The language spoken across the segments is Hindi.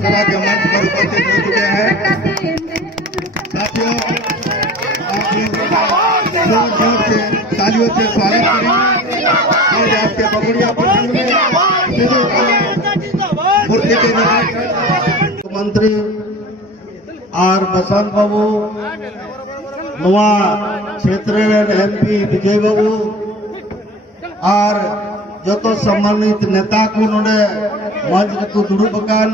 सभा के मंच पर उपस्थित हो चुके हैं। साथियों, आप लोग जोर से तालियों से स्वागत करेंगे और आपके पगड़िया प्रसंग में मूर्ति के मुख्यमंत्री आर बसंत बाबू, नवा क्षेत्र एमपी विजय बाबू और जो तो सम्मानित नेता को नोडे मंच को दुड़ुब अकान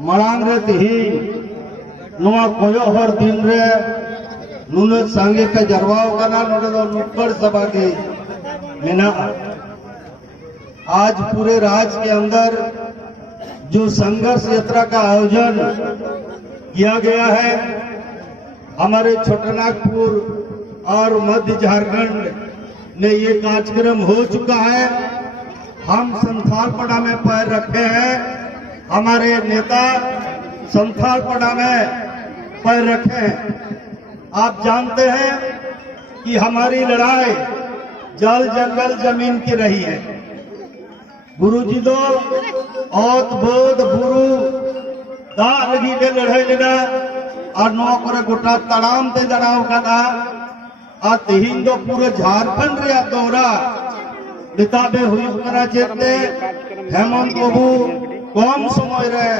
मरांग रे तिहिन नवा कोयो हर दिन रे नुने सांगे पे जरवाओ काना नोडे दो नुक्कड़ सभा के मेना। आज पूरे राज्य के अंदर जो संघर्ष यात्रा का आयोजन किया गया है, हमारे छोटानागपुर और मध्य झारखंड में ये कार्यक्रम हो चुका है। हम संथालपड़ा में पैर रखे हैं, हमारे नेता संथालपड़ा में पैर रखे हैं। आप जानते हैं कि हमारी लड़ाई जल जंगल जमीन की रही है। गुरुजी दो औत बोध बुरु दा लगी के लड़ाई लेना और नौकर गोटा तड़ाम ते दड़ाव का और तेहिन दो पूरे झारखंड रे दौरा निताबे हुई करा चेते हेमंत बाबू कम समय रे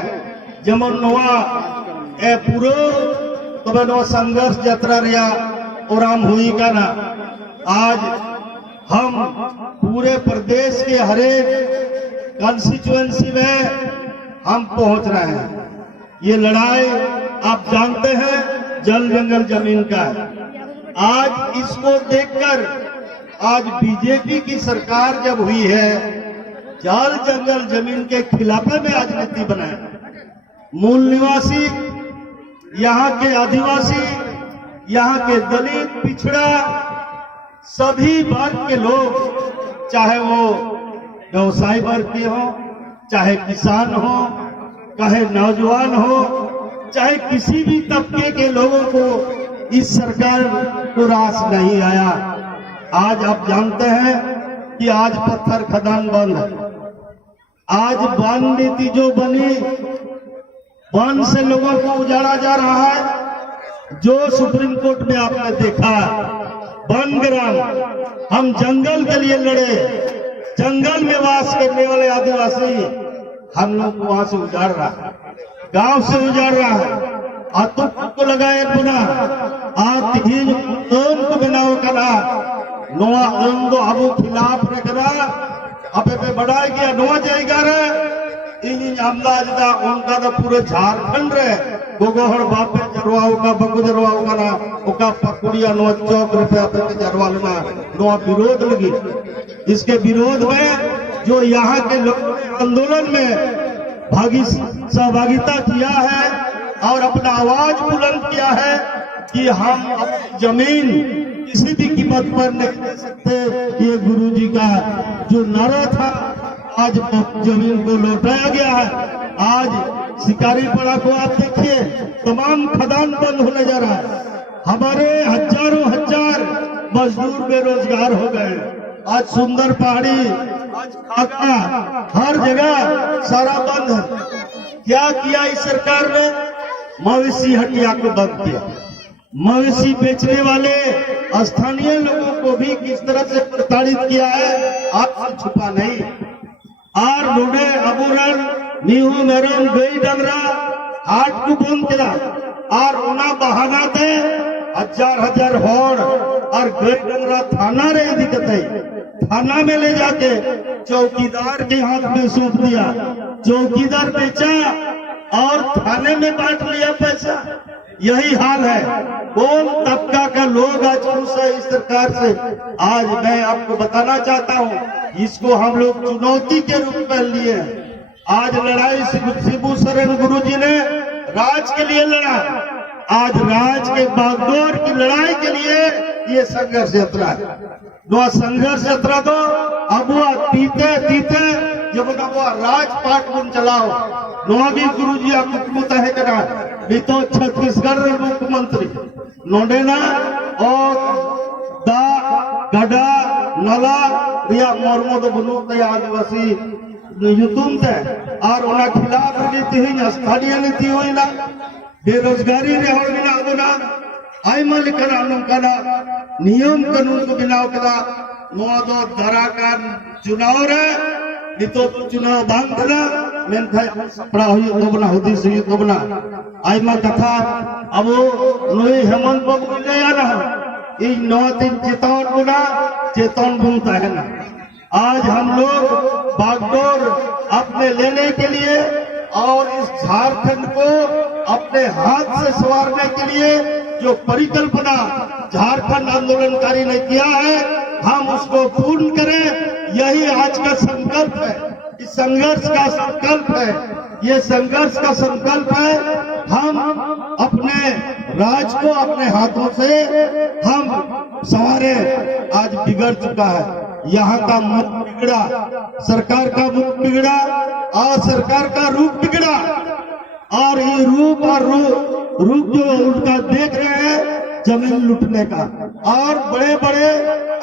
जेमन नवा ए पूरो तबे नो संघर्ष यात्रा रिया ओराम हुई काना। आज हम पूरे प्रदेश के हरेक कंस्टिट्यूएंसी में हम पहुंच रहे हैं। ये लड़ाई आप जानते हैं जल जंगल जमीन का है। आज इसको देखकर आज बीजेपी की सरकार जब हुई है, जल जंगल जमीन के खिलाफ में आज नीति बनाए। मूल निवासी, यहाँ के आदिवासी, यहाँ के दलित पिछड़ा सभी वर्ग के लोग, चाहे वो व्यवसाय वर्ग के हो, चाहे किसान हो, चाहे नौजवान हो, चाहे किसी भी तबके के लोगों को इस सरकार को रास नहीं आया। आज आप जानते हैं कि आज पत्थर खदान बंद है। आज वन नीति जो बनी, वन से लोगों को उजाड़ा जा रहा है। जो सुप्रीम कोर्ट में आपने देखा वन ग्राम, हम जंगल के लिए लड़े, जंगल में वास करने वाले आदिवासी हम लोग को वहां से उजाड़ रहा है, गांव से उजाड़ रहा है। आतुक को लगाए पुना आतिहीन दोन को बनाओ करा नोआ अंगो अबू खिलाफ रखना अपे पे बढ़ाई गया नोआ जाएगा रे इन अंदाज दा उनका तो पूरे झारखंड रे गोगोहर बापे जरवाओ का बगु जरवाओ का ना ओका पकुड़िया नोआ चौक रुपया पे जरवाल ना नोआ विरोध लगी। इसके विरोध में जो यहाँ के लोगों ने आंदोलन में सहभागिता किया है और अपना आवाज बुलंद किया है कि हम अपनी जमीन किसी भी कीमत पर नहीं दे सकते। ये गुरुजी का जो नारा था, आज जमीन को लौटाया गया है। आज शिकारी पड़ा को आप देखिए, तमाम खदान बंद होने जा रहा है। हमारे हजारों हजार मजदूर बेरोजगार हो गए। आज सुंदर पहाड़ी, आज काका, हर जगह सारा बंद है। क्या किया इस सरकार ने? मवेशी हटिया को बंद किया। मवेशी बेचने वाले स्थानीय लोगों को भी किस तरह से प्रताड़ित किया है आपसे छुपा नहीं। और रोडे अबूरन मीहू मेरम गई डंगरा हाट को बंद किया और उना बहाना दे हजार हजार होड़ और गई डंगरा थाना रही दिक्कत है। थाना में ले जाके चौकीदार के हाथ में सौंप दिया। चौकीदार बेचा और थाने में बांट लिया पैसा। यही हाल है। कौन तबका का लोग आज खुश है इस सरकार से। आज मैं आपको बताना चाहता हूँ, इसको हम लोग चुनौती के रूप में लिए। आज लड़ाई शिबू सोरेन गुरु जी ने राज के लिए लड़ा। आज राज के बागडोर की लड़ाई के लिए ये संघर्ष यात्रा है। दो संघर्ष यात्रा तो अब वो तीते तीते जब वो राजपाट बन चलाओ नोगी गुरु जी आपको है करा नहीं तो छत्तीसगढ़ मुख्यमंत्री नोडेना और दा गडा नला रिया मोरमो दो बनु ते आदिवासी युतुम ते और उना खिलाफ नीति ही स्थानीय नीति हुई ना बेरोजगारी रे हर बिना अबुना आयमा लेकर अनुकना नियम कानून को बनाव कदा नोआ दो दराकार चुनाव रे नितो चुनाव बांग कदा मेनखाय सपड़ा हुई तो बना हुदिस हुई तो बना आयमा कथा अब नोई हेमंत बाबू ले आना इ नौ दिन चेतन बुनता है ना। आज हम लोग बागडोर अपने लेने के लिए और इस झारखंड को अपने हाथ से संवारने के लिए जो परिकल्पना झारखंड आंदोलनकारी ने किया है हम उसको पूर्ण करें। यही आज का संकल्प है। इस संघर्ष का संकल्प है। ये संघर्ष का संकल्प है। हम अपने राज को अपने हाथों से हम संवारे। आज बिगड़ चुका है। यहाँ का मुख बिगड़ा, सरकार का मुख बिगड़ा और सरकार का रूप बिगड़ा। और ये रूप और रूप जो उनका देख रहे हैं जमीन लूटने का और बड़े बड़े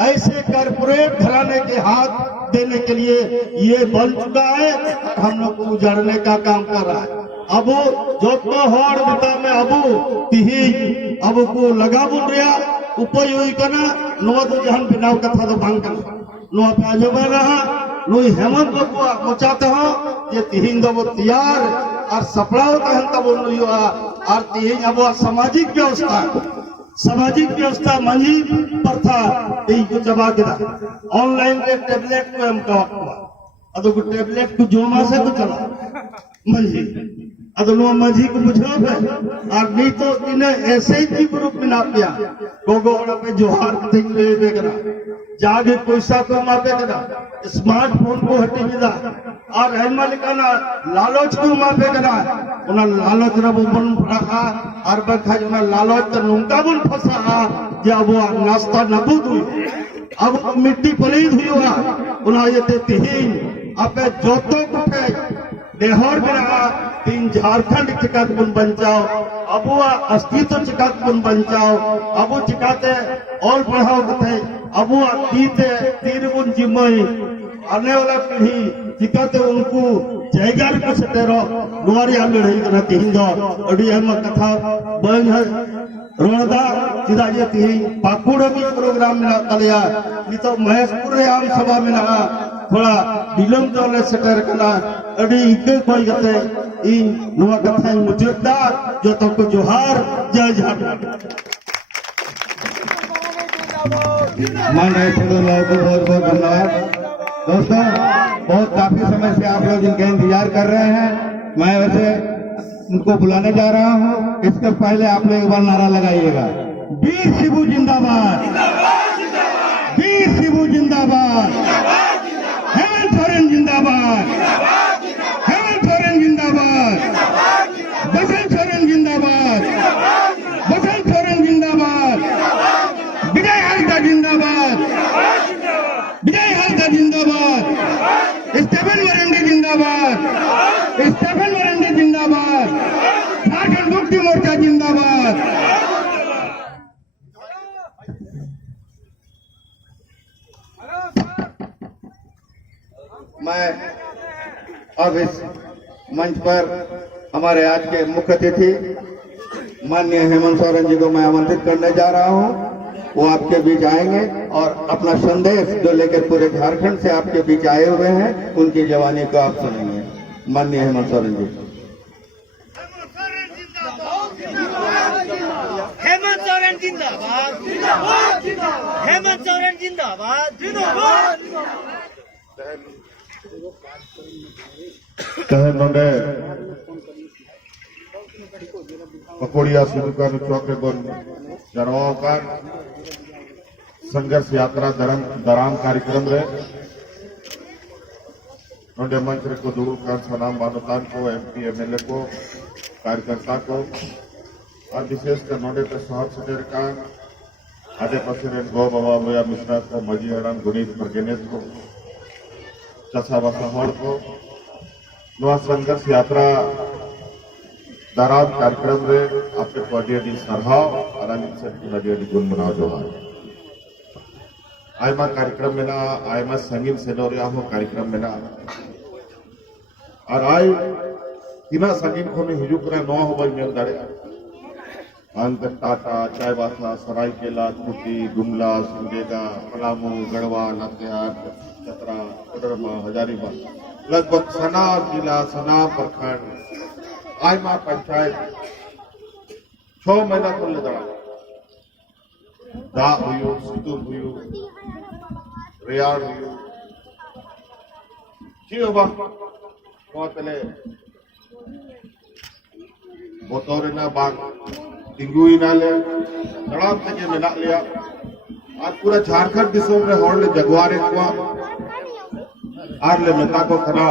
ऐसे कारपोरेट घराने के हाथ देने के लिए ये बन चुका है। हम लोग को उजाड़ने का काम कर रहा है। अब जो तो होड़ बिता में अबू तिही अब को लगा बोल रहा उपयोग करना नुआ तो जहां बिनाव कथा तो भांग करना नुआ पे आजो रहा नुई हेमंत बाबू मुचाते हो ये तिहिन दो तैयार और सपड़ाओ कहन तब नुआ और तिहिन अब सामाजिक व्यवस्था मंजी प्रथा यही को चबा के ऑनलाइन के टेबलेट को हम कहा अदो को टेबलेट को जोमा से को चला मंजी अदो नो मंजी को बुझाओ है और नहीं तो इन्हें ऐसे ही ग्रुप में ना पिया गोगो पे जोहार देख ले बेगरा जागे पैसा को मापे करा स्मार्टफोन को हटी विदा और हेमा लिखाना लालच को मापे करा उना लालच रे बन फड़ा और बखा उना लालच त नुंका बन फसा जब वो नाश्ता नबूद हुई अब मिट्टी पलीद हुई हुआ उना ये तिहीन अबे जोतो कुठे देहर बिना तीन झारखंड चिकात बुन बचाओ अबुआ अस्तित्व चिकात बुन बचाओ अबु चिकाते और बढ़ाओ कथे अबुआ तीते तीर बुन जिम्मई आने वाला पीढ़ी चिकाते उनको जयगार को सेटेरो नुआरी हम लड़ाई करना तीन दो अड़ी हम कथा बन है रोणदा चिदा जे तीन पाकुड़ भी प्रोग्राम में तलिया नितो महेशपुर रे आम सभा में ना थोड़ा विलंब तले सेटर कना अड़ी इके कोई गते इन नुआ कथा मुचदा जो तो को जोहार जय झारखंड मान रहे थे लोगों को बहुत बहुत धन्यवाद। दोस्तों बहुत काफी समय से आप लोग इनका इंतजार कर रहे हैं। मैं वैसे उनको बुलाने जा रहा हूँ। इसके पहले आप लोग एक बार नारा लगाइएगा वीर शिबू जिंदाबाद, वीर शिबू जिंदाबाद, हेमंत सोरेन जिंदाबाद, हेमंत सोरेन जिंदाबाद, बसंत सोरेन जिंदाबाद, बसंत सोरेन जिंदाबाद, विजय हालदा जिंदाबाद, विजय हालदा जिंदाबाद, स्टेफन मरंडी जिंदाबाद, स्टेफन मरंडी जिंदाबाद, झारखंड मुक्ति मोर्चा जिंदाबाद। मैं अब इस मंच पर हमारे आज के मुख्य अतिथि माननीय हेमंत सोरेन जी को मैं आमंत्रित करने जा रहा हूं। वो आपके बीच आएंगे और अपना संदेश जो लेकर पूरे झारखंड से आपके बीच आए हुए हैं उनकी जवानी को आप सुनेंगे। माननीय हेमंत सोरेन जी। हेमंत सोरेन जिंदाबाद, जिंदाबाद, जिंदाबाद। हेमंत सोरेन जिंदाबाद, जिंदाबाद। चाहे नोंडे पकोड़िया सिदुकानु चौक बन जरवाओं का संघर्ष यात्रा दराम कार्यक्रम रे नोंडे मंच को दुड़ू का सनाम मानवतान को एमपी एमएलए को कार्यकर्ता को और विशेषकर नोंडे पे शहर सेटर का आधे पासे गौ बाबा मोया मिश्रा को मजी हड़ान गुणित प्रगेनेत को चसा बसा हड़ को नवा संघर्ष यात्रा दराम कार्यक्रम रे आपके पदियडी सरहाव और अमित सर की गुण मनाव जोहार आयमा कार्यक्रम में ना आयमा संगीन सेलोरिया हो कार्यक्रम में ना और आय तीना संगीन को में हिजू करे नवा हो भाई मेल दाड़े अंत टाटा चायबासा सरायकेला खूंटी गुमला सिंदेगा पलामू गढ़वा लातेहार चतरा कोडरमा हजारीबाग लगभग सना जिला सना प्रखंड आयमा पंचायत 6 महीना को ले दड़ा दा हुयो सितुर हुयो रियाड़ हुयो जी होगा मोतले बोतोरे ना बाग टिंगुई ना ले दड़ाम तक मिला लिया आज पूरा झारखंड दिसों में हॉल ले जगवारे कुआ आर ले मेता को खरा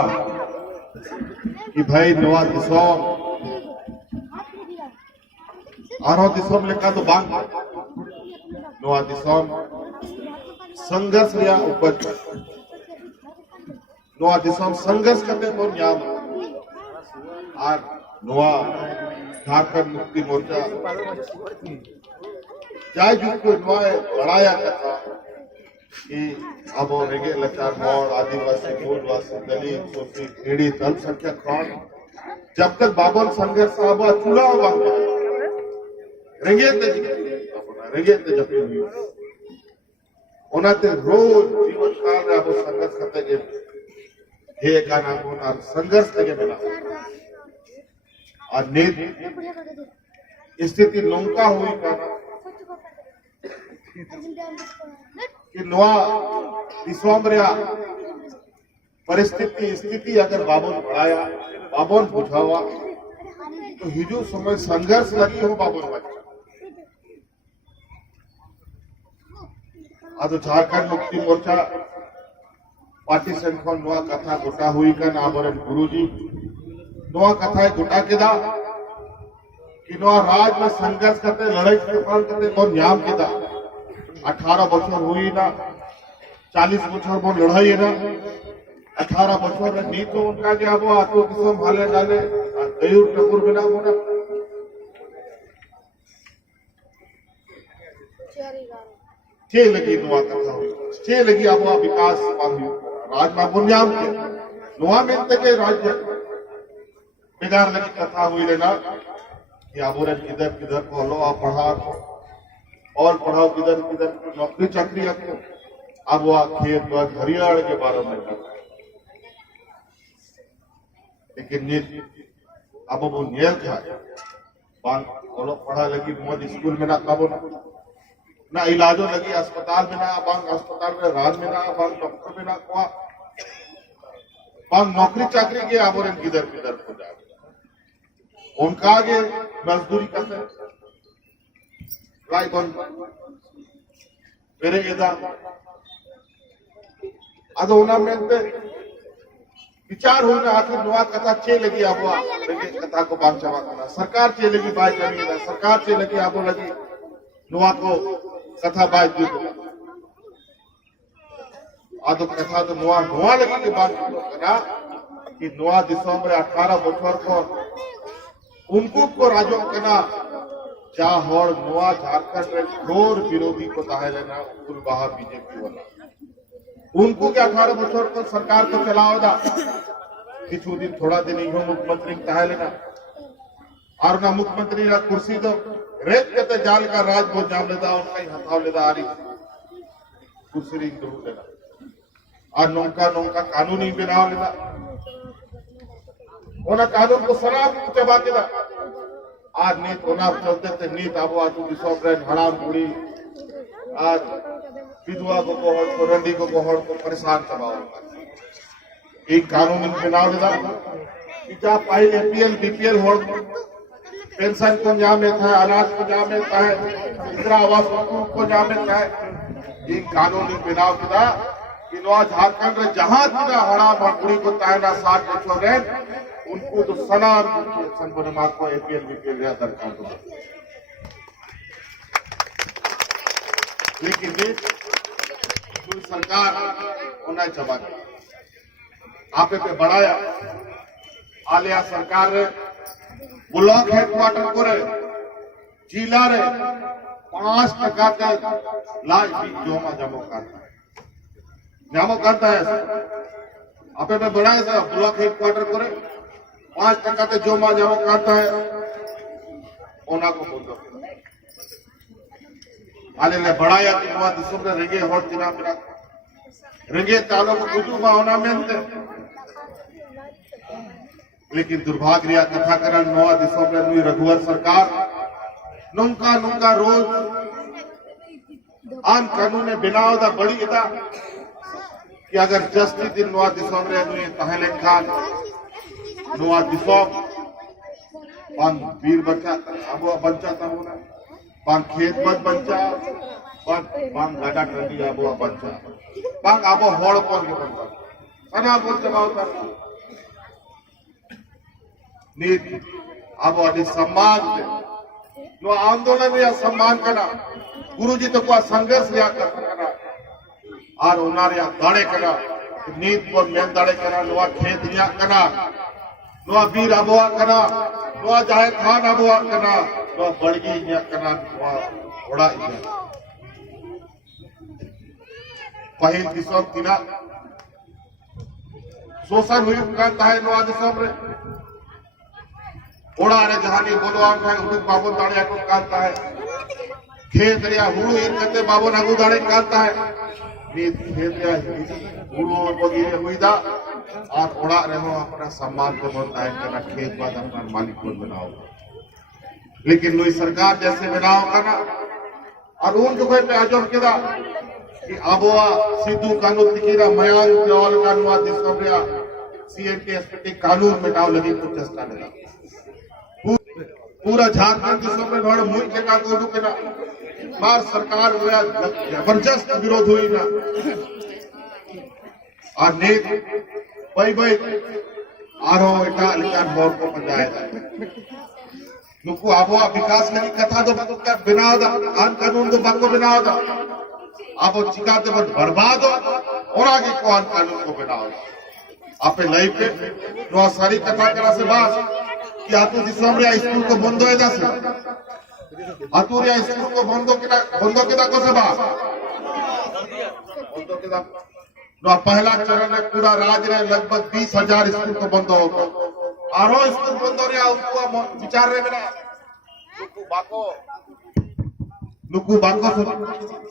कि भाई नवा दिसों आरो दिसों लेका तो बांग नवा दिसों संघर्ष या उपज नवा दिसों संघर्ष करने को न्याम आर नवा झारखंड मुक्ति मोर्चा जाय जुको नवा लड़ाया कथा कि अब रेगे लचार मोड़ आदिवासी मूलवासी दलित शोषित पीड़ित अल्पसंख्यक कौन जब तक बाबल संघर्ष अब चूल्हा हुआ रेंगे जब ओनाते रोज जीवन काल रे अब संघर्ष करते के हे गाना कोना संघर्ष के बिना और नेत स्थिति नौका हुई काना कि नवा विश्वामरिया परिस्थिति स्थिति अगर बाबन बढ़ाया बाबन बुझावा तो हिजू समय संघर्ष लगी हो बाबन बच्चा आज झारखंड मुक्ति मोर्चा पार्टी संगठन नवा कथा गोटा हुई का नाबरन गुरुजी नवा कथा गोटा के दा कि नवा राज में संघर्ष करते लड़ाई करते बहुत न्याम के दा 18 बच्चों हुई ना 40 बच्चों वो लड़ाई है ना 18 बच्चों में नीत उनका क्या वो आतो किसम भाले डाले कयूर टकुर बिना होना छे लगी नुआ कथा हुई छे लगी अब विकास पावी राज में बुनियाम के नुआ मिलते के राज्य बिगाड़ लगी कथा हुई लेना कि अब किधर किधर को लो आप पढ़ा और पढ़ाओ किधर किधर नौकरी चाकरी आपको अब वह खेत व हरियाणा के बारे में लेकिन अब वो नेल खाए पढ़ा लगी मोदी स्कूल में ना कबो ना इलाजो लगी अस्पताल में ना बांग अस्पताल में राज में ना बांग डॉक्टर में ना कुआ बांग नौकरी चाकरी के अब किधर किधर हो जाए उनका आगे मजदूरी करते राय बन मेरे ಅದು उन्हें विचार होना आखिर नुआ कथा चे लगी अब कथा को बांग चवा करना सरकार चे लगी बाय करनी ना सरकार चे लगी अब लगी नुआ को कथा बाय दी आदो कथा तो नुआ नुआ लगी के बात करना कि नुआ दिसंबर 18 बछर को उनको को राजो करना जा हर नुआ झारखंड में घोर विरोधी को ताहे लेना कुल बाहा बीजेपी वाला उनको क्या 18 बच्चों को सरकार को चलाओ दा किछु दिन थोड़ा दिन इहो मुख्यमंत्री ताहे लेना और ना मुख्यमंत्री ना कुर्सी दो रेत के जाल का राज वो जाम लेदा उनका ही हथाव लेदा आ रही कुर्सी रिंग जरूर लेदा और नौका नौका कानूनी बनाव लेदा ओना कानून को सराब चबा के दा आज नीत ओना चलते थे नीत आबो आज विश्वब्रेन हड़ाम बुड़ी आज विधवा को कोहड़ को रंडी को कोहड़ को परेशान चबाओ एक कानून बनाव लेदा जा पाइल एपीएल बीपीएल होड़ पेंशन को जाम लेता है अनाज को जाम लेता है इंदिरा आवास को जाम लेता है एक कानूनी बनाव किया कि नवा झारखंड में जहां तिना हड़ा भाकुड़ी को तायना 60 बच्चों रहे उनको तो सलाम संबंध को एपीएल बीपीएल या दरकार को लेकिन पूरी सरकार होना चाहिए आप पे बढ़ाया आलिया सरकार रे ब्लॉक हेडक्वार्टर को रे जिला रे 5% लाज भी जमा करता है आपे में बढ़ाया सर ब्लॉक हेडक्वार्टर को रे 5% जमा करता है ओना को बोल दो आले ले बढ़ाया कि नवा दिसम रे रेगे होट तिना मेरा रेगे तालो को गुजू होना मेनते लेकिन दुर्भाग्य कथा करन नवा दिसों में नुई रघुवर सरकार नुंका नुंका रोज आन कानून बनाव दा बड़ी इदा कि अगर जस्ती दिन नवा दिसों में नुई तहले खान नवा दिसों पान वीर बच्चा अब बच्चा तब ना पान खेत बच बच्चा पान गाड़ा टंडी अब बच्चा पान अब होड़ पर के बच्चा सना बोल जवाब कर नीत अब सम्मान नो आंदोलन या सम्मान करना गुरुजी तो को संघर्ष या करना और उनार या दाड़े करना नीत को मेन दाड़े करना नो खेत या करना नो वीर अबुआ करना नो जाहे खान अबुआ करना नो बड़गी या करना थोड़ा पहल दिसों तिना शोषण हुई करता है नो दिसों रे ओड़ा रे जहानी बोलो आप है उदुक बाबू दाड़े को काटता है खेत रिया हुड़ू इन करते बाबू नगु दाड़े काटता है नीत खेत रिया हुड़ू बगीरे हुईदा और ओड़ा रे हो अपना सम्मान को बनता है करना खेत बाद अपना मालिक को बनाओ लेकिन नई सरकार जैसे बनाओ करना और उन जगह पे आजम केदा कि अबुआ सिद्धू कानून तिकीरा मयांग केवल कानून दिसकबरिया सीएनटीएसपी कानून मिटाव लगी कुछ चेष्टा लगा पूरा झारखंड जिसमें में बड़ा मुल्क के का को के ना बार सरकार हुआ जबरदस्त विरोध हुई ना और नेक भाई भाई आरो इटा लिखन बोर्ड को पंचायत नुकु आबो विकास लगी कथा तो का बिना दा आन कानून तो बाको बिना दा आबो चिकाते बट बर्बाद हो और आगे को आन कानून को बिना आपे लाइफ पे नो सारी कथा करा से बात कि आतु दिसमरिया स्कूल को बंद होए दास आतुरिया स्कूल को बंद के को सभा बंद के दा नो पहला चरण में पूरा राज्य में लगभग 20,000 स्कूल को बंद होगा आरो स्कूल बंद हो रहा उनको विचार रे मेरा नुकु बांको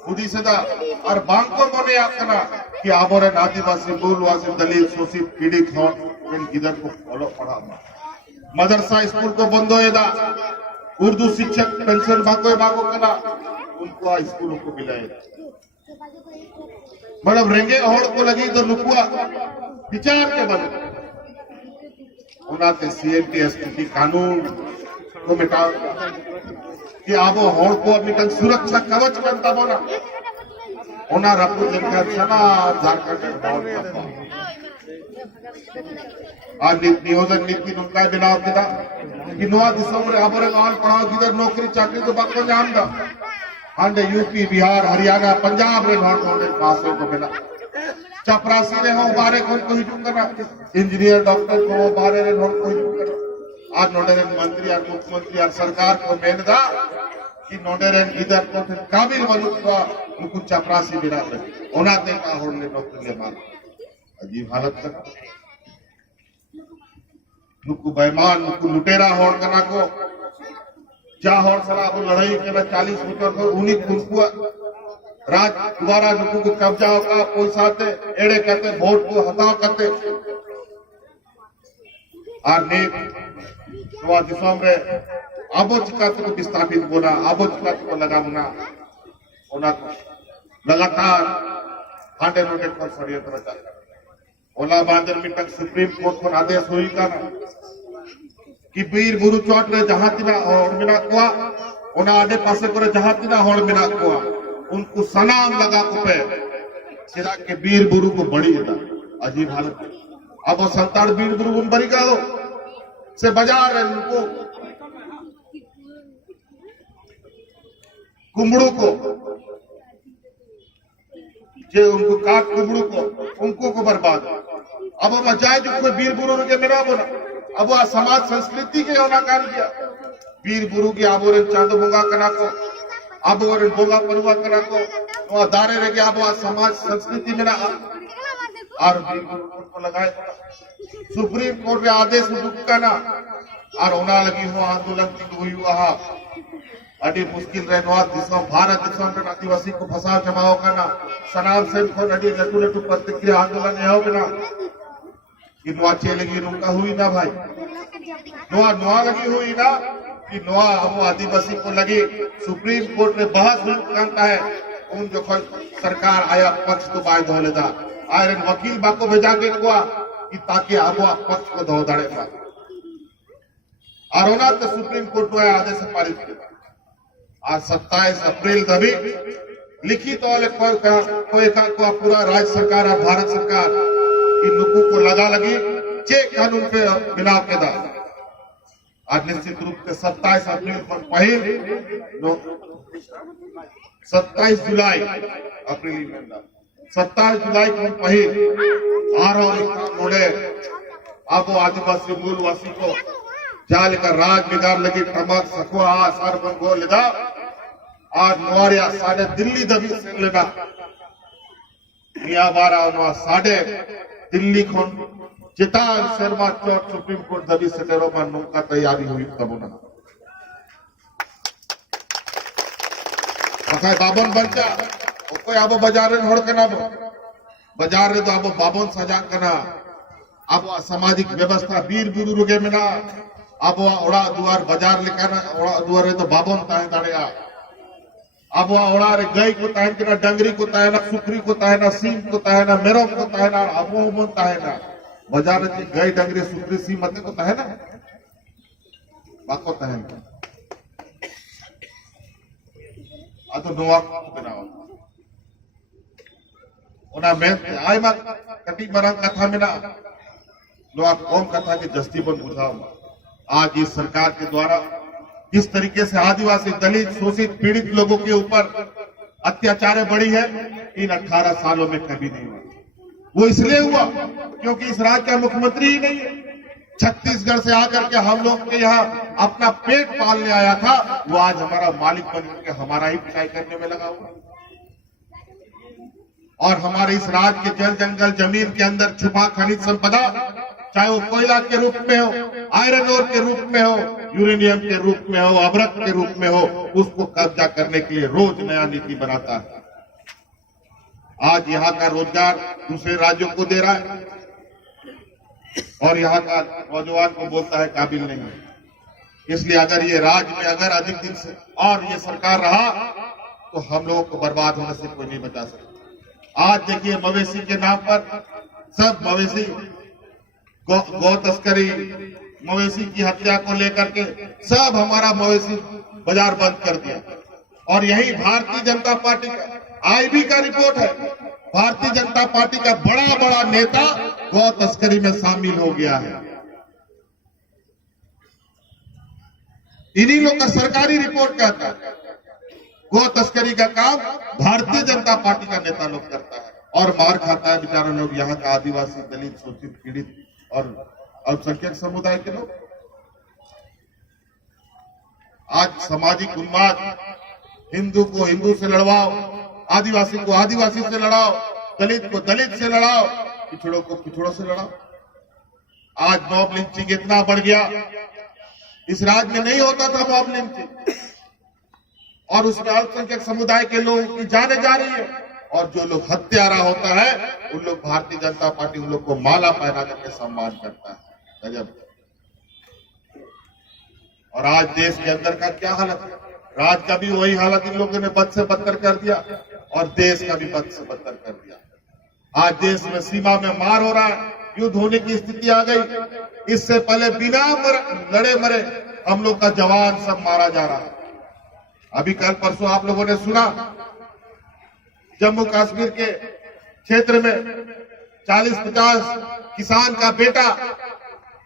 खुदी से दा और बांको मने आकना कि आबोरे आदिवासी मूलवासी दलित शोषित पीड़ित हो इन गिदर को फॉलो पढ़ा मदरसा स्कूल को बंद होएगा उर्दू शिक्षक पेंशन बाको करा उनको स्कूलों को मिलाएगा मतलब रेंगे होड़ को लगी तो नुकुआ विचार के बने उन्होंने सीएनटीएसपी कानून को मिटाओ कि आबो होड़ को अपनी सुरक्षा कवच बनता बोला उन्हें रखो जनकर सना झारखंड आज नियोजन नीति नुका बिना किदा कि नवा दिसम रे हमरे गांव पढ़ाओ किधर नौकरी चाकरी तो बाको जान दा हांडे यूपी बिहार हरियाणा पंजाब रे नोट होने पासे को बिना चपरासी रे हो बारे को हिजू करना इंजीनियर डॉक्टर को बारे रे नोट को हिजू करना आज नोडे रे मंत्री और मुख्यमंत्री और सरकार को मेनदा कि नोडे रे इधर को काबिल मनुष्य को नुकु चपरासी बिना ओनाते का होने नौकरी ले मार अजीब हालत कर नुकु बेईमान नुकु लुटेरा होड़ कना को चाहौर सलाह लड़ाई के 40 मीटर को उन्हीं उनको राज द्वारा नुकु को कब्जा होगा पैसा एड़े करते वोट को हटाव करते और नेक नवा दिसम रे आबो चिकाते को विस्थापित बोना आबो चिकाते को लगाना ओना लगातार हांडे नोटे को षड्यंत्र चलता ओला बांधर मिटक सुप्रीम कोर्ट को आदेश हुई का ना कि बीर बुरु चोट रे जहां तिना और मिना कोआ ओना आडे पासे करे जहां तिना होड़ मिना कोआ उनको सलाम लगा को पे सिरा के बीर बुरु को बड़ी था अजीब हालत अब वो संतान बीर बुरु उन बड़ी का हो से बाजार है उनको कुमड़ू को जो उनको काट कुमड़ू को उनको को बर्बाद अब वो मचाए जो कोई वीर बुरु के मेरा बोला अब वह समाज संस्कृति के होना काम किया वीर बुरु की आबोरे चांदो बोगा कना को आबोरे बोगा परुआ कना को वह दारे रह गया अब वह समाज संस्कृति में ना और वीर बुरु को लगाए सुप्रीम कोर्ट में आदेश दुक्का ना और होना लगी हुआ आंदोलन की हुई हुआ अड़ी मुश्किल रहना दिसम भारत दिसम में आदिवासी को फंसा जमाओ करना सनाम से अड़ी लटू लटू प्रतिक्रिया आंदोलन है बिना कि नुआ चलेगी उनका हुई ना भाई नुआ लगी हुई ना कि नुआ अब आदिवासी को लगी सुप्रीम कोर्ट में बहस हुई कहता है उन जो सरकार आया पक्ष तो बाय धो लेता आयरन वकील बाको भेजा के हुआ कि ताकि अब पक्ष को धो दड़ेगा और होना तो सुप्रीम कोर्ट में आदेश पारित किया आज 27 अप्रैल तभी लिखित कोई का पूरा राज्य सरकार और भारत सरकार की नुकू को लगा लगी चेक कानून पे मिलाव के दा आज निश्चित रूप से 27 अप्रैल पर पहले 27 जुलाई अप्रैल में 27 जुलाई को पहले आ रहा अब आदिवासी मूलवासी को जाल का राज बिगाड़ लगी टमक सकुआ सार बंगो लेदा और नवारिया साढ़े दिल्ली दबी से लेना मियाँ बारा साढ़े दिल्ली को चितान शर्मा चौथ सुप्रीम कोर्ट दबी से टेरो पर नौका तैयारी हुई तब उन्हें पता बाबन बच्चा कोई अब बाजार में होड़ करना बाजार रे तो अब बाबन सजा करना अब सामाजिक व्यवस्था वीर बुरु रुगे में ना अब ओड़ा दुआर बाजार लिखाना ओड़ा दुआर रे तो बाबन ताहे दाड़ेगा अब ओड़ा रे गाय को ताहे ना डंगरी को ताहे ना सुकरी को ताहे ना सीम को ताहे ना मेरो को ताहे ना अमो मन ताहे ना बाजार रे गाय डंगरी सुकरी सीम मते को ताहे ना बाको ताहे ना आ तो नोआ बनाओ ओना में आय मा कटी मरंग कथा में ना नोआ कौम कथा के जस्ती पर बुझाओ आज इस सरकार के द्वारा किस तरीके से आदिवासी दलित शोषित पीड़ित लोगों के ऊपर अत्याचार बढ़ी है इन 18 सालों में कभी नहीं हुआ वो इसलिए हुआ क्योंकि इस राज्य का मुख्यमंत्री ही नहीं है छत्तीसगढ़ से आकर के हम लोग के यहाँ अपना पेट पालने आया था वो आज हमारा मालिक बन के हमारा ही पिटाई करने में लगा हुआ और हमारे इस राज्य के जल जंगल जमीन के अंदर छुपा खनिज संपदा चाहे वो कोयला के रूप में हो आयरन ओर के रूप में हो यूरेनियम के रूप में हो अभ्रक के रूप में हो उसको कब्जा करने के लिए रोज नया नीति बनाता है आज यहाँ का रोजगार दूसरे राज्यों को दे रहा है और यहाँ का नौजवान को बोलता है काबिल नहीं है इसलिए अगर ये राज्य में अगर अधिक दिन से और ये सरकार रहा तो हम लोगों को बर्बाद होने से कोई नहीं बचा सकता आज देखिए मवेशी के नाम पर सब मवेशी गौ तस्करी मवेशी की हत्या को लेकर के सब हमारा मवेशी बाजार बंद कर दिया और यही भारतीय जनता पार्टी का आईबी का रिपोर्ट है भारतीय जनता पार्टी का बड़ा बड़ा नेता गौ तस्करी में शामिल हो गया है इन्हीं लोग का सरकारी रिपोर्ट कहता है गौ तस्करी का काम भारतीय जनता पार्टी का नेता लोग करता है और मार खाता है बेचारा लोग यहाँ का आदिवासी दलित शोषित पीड़ित और अल्पसंख्यक समुदाय के लोग आज सामाजिक उन्माद हिंदू को हिंदू से लड़वाओ आदिवासी को आदिवासी से लड़ाओ दलित को दलित से लड़ाओ पिछड़ों को पिछड़ों से लड़ाओ आज मॉब लिंचिंग इतना बढ़ गया इस राज्य में नहीं होता था मॉब लिंचिंग, और उसमें अल्पसंख्यक समुदाय के लोगों की जाने जा रही है, और जो लोग हत्यारा होता है उन लोग भारतीय जनता पार्टी उन लोग को माला पहना करके सम्मान करता है। गजब। और आज देश के अंदर का क्या हालत है, राज्य का भी वही हालत इन लोगों ने बद से बदतर कर दिया और देश का भी बद से बदतर कर दिया। आज देश में सीमा में मार हो रहा है, युद्ध होने की स्थिति आ गई। इससे पहले बिना लड़े मरे हम लोग का जवान सब मारा जा रहा है। अभी कल परसों आप लोगों ने सुना जम्मू कश्मीर के क्षेत्र में 40-50 किसान का बेटा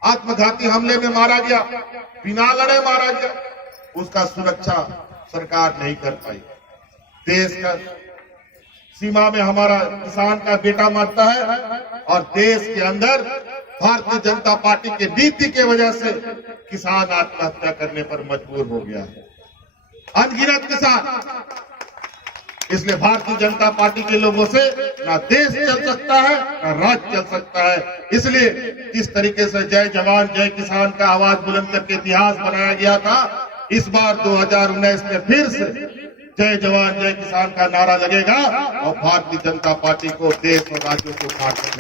आत्मघाती हमले में मारा गया, बिना लड़े मारा गया। उसका सुरक्षा सरकार नहीं कर पाई। देश का सीमा में हमारा किसान का बेटा मरता है और देश के अंदर भारतीय जनता पार्टी के नीति के वजह से किसान आत्महत्या करने पर मजबूर हो गया है, अनगिनत किसान। इसलिए भारतीय जनता पार्टी के लोगों से ना देश चल सकता है ना राज्य चल सकता है। इसलिए जिस तरीके से जय जवान जय किसान का आवाज बुलंद करके इतिहास बनाया गया था, इस बार 2019 में फिर से जय जवान जय किसान का नारा लगेगा और भारतीय जनता पार्टी को देश और राज्यों को उखाड़ कर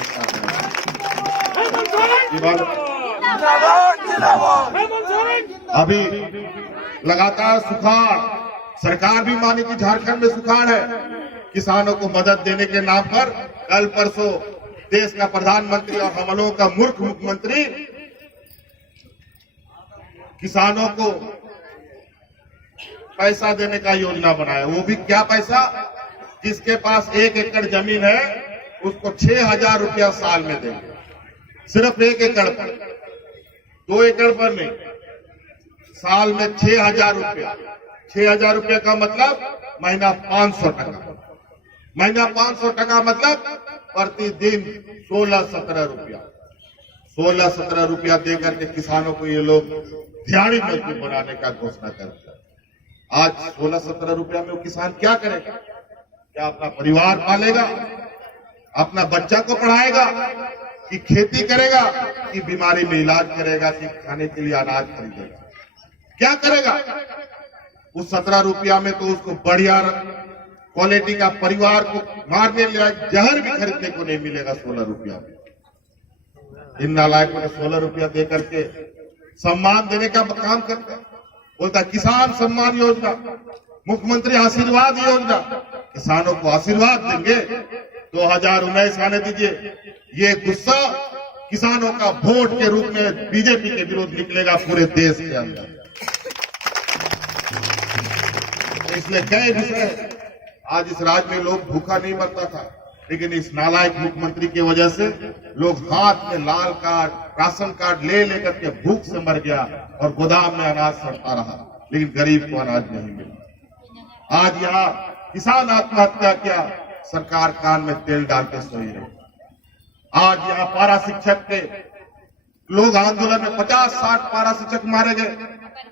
अभी लगातार सुखाड़, सरकार भी मानी कि झारखंड में सुखाड़ है। किसानों को मदद देने के नाम पर कल परसों देश का प्रधानमंत्री और हम लोगों का मूर्ख मुख्यमंत्री किसानों को पैसा देने का योजना बनाया। वो भी क्या पैसा, जिसके पास 1 एकड़ जमीन है उसको 6,000 रुपया साल में देंगे, सिर्फ 1 एकड़ पर, 2 एकड़ पर नहीं, साल में 6,000 रुपया। 6,000 रुपया का मतलब महीना 500 टका, महीना 500 टका मतलब प्रतिदिन 16-17 रुपया। 16-17 रुपया देकर के किसानों को ये लोग दिहाड़ी मजदूर बनाने का घोषणा करते हैं। आज 16-17 रुपया में वो किसान क्या करेगा? क्या अपना परिवार पालेगा, अपना बच्चा को पढ़ाएगा, कि खेती करेगा, कि बीमारी में इलाज करेगा, कि खाने के लिए अनाज खरीदेगा? क्या करेगा? उस 17 रुपया में तो उसको बढ़िया क्वालिटी का परिवार को मारने लायक जहर भी खरीदने को नहीं मिलेगा 16 रुपया में। इन नालायकों ने 16 रुपया दे करके सम्मान देने का काम करते हैं। बोलता किसान सम्मान योजना, मुख्यमंत्री आशीर्वाद योजना, किसानों को आशीर्वाद देंगे। 2019 आने दीजिए, ये गुस्सा किसानों का वोट के रूप में बीजेपी के विरुद्ध निकलेगा पूरे देश के अंदर। इसलिए कई विषय आज इस राज्य में लोग भूखा नहीं मरता था, लेकिन इस नालायक मुख्यमंत्री की वजह से लोग हाथ में लाल कार्ड, राशन कार्ड ले लेकर के भूख से मर गया और गोदाम में अनाज सड़ता रहा, लेकिन गरीब को अनाज नहीं मिला। आज यहाँ किसान आत्महत्या किया, सरकार कान में तेल डाल के सोई रही। आज यहाँ पारा शिक्षक के लोग आंदोलन में 50-60 पारा शिक्षक मारे गए,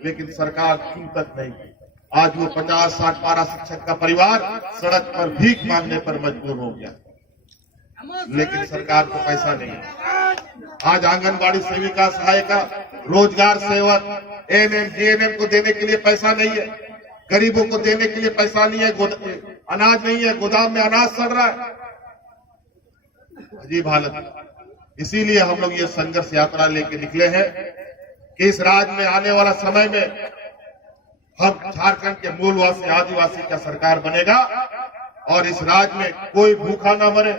लेकिन सरकार क्यों तक नहीं। आज वो 50-60 पारा शिक्षक का परिवार सड़क पर भीख मांगने पर मजबूर हो गया, लेकिन सरकार को पैसा नहीं है। आज आंगनबाड़ी सेविका, सहायिका, रोजगार सेवक, एएनएम, जीएनएम को देने के लिए पैसा नहीं है, गरीबों को देने के लिए पैसा नहीं है, अनाज नहीं है, गोदाम में अनाज सड़ रहा है। अजीब हालत। इसीलिए हम लोग ये संघर्ष यात्रा लेके निकले हैं कि इस राज्य में आने वाला समय में हम झारखंड के मूलवासी आदिवासी का सरकार बनेगा और इस राज्य में कोई भूखा ना मरे,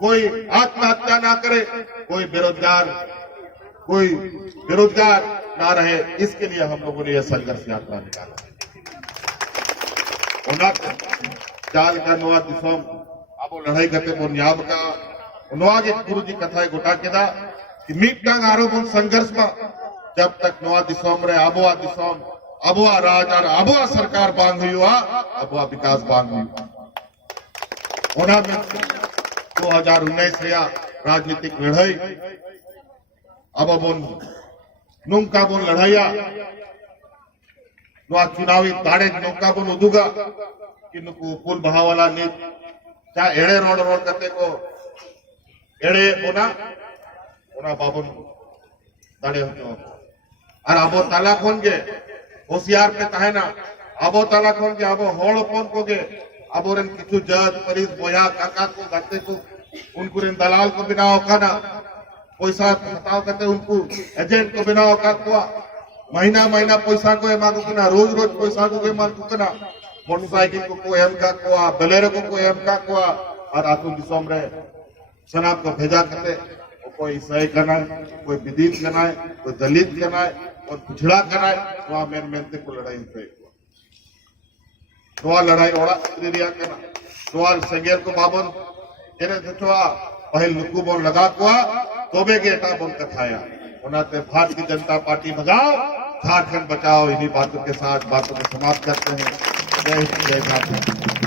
कोई आत्महत्या ना करे, कोई बेरोजगार ना रहे। इसके लिए हम लोगों ने यह संघर्ष यात्रा निकाला। चाल का नवा दिसोम अब लड़ाई करते न्याब का नवागे गुरु जी कथा गोटा केदा कि मीटांग आरोप संघर्ष में जब तक नवा दिसोम रे आबोआ दिसोम, आबोआ राज और आबोआ सरकार बांग हुआ, आबोआ विकास बांग हुआ। 2019 राजनीतिक लड़ाई अब नुंका बोन लड़ाइया नुआ चुनावी ताड़े नुंका बोन उदुगा कि नुकु पुल बहावाला ने चा एड़े रोड करते को एड़े ओना बाबन ताड़े होतो और अबो ताला खोन के होशियार पे तहना अबो ताला खोन के अबो होड़ फोन को के अबो रेन किचु जज परिस बोया काका को गाते को उनको रेन दलाल को बिना औकाना पैसा हटाओ करते उनको एजेंट को बिना औकात को महीना महीना पैसा को एमागो कना रोज रोज पैसा को एमागो कना मोटरसाइकिल को एम का को बलेरो को एम का को और आतु दिसोम रे सनाब को भेजा करते कोई सही करना कोई विदीन करना कोई दलित करना और पिछड़ा करना तो मेन मेनते को लड़ाई पे तो लड़ाई ओड़ा रिया करना तो संगेर को बाबन तेरे देखो पहल नुकु बोल लगा को तोबे के एटा बोल कथाया उनाते भारतीय जनता पार्टी भगाओ झारखंड बचाओ इन्हीं बातों के साथ बातों को समाप्त करते हैं जय हिंद जय भारत।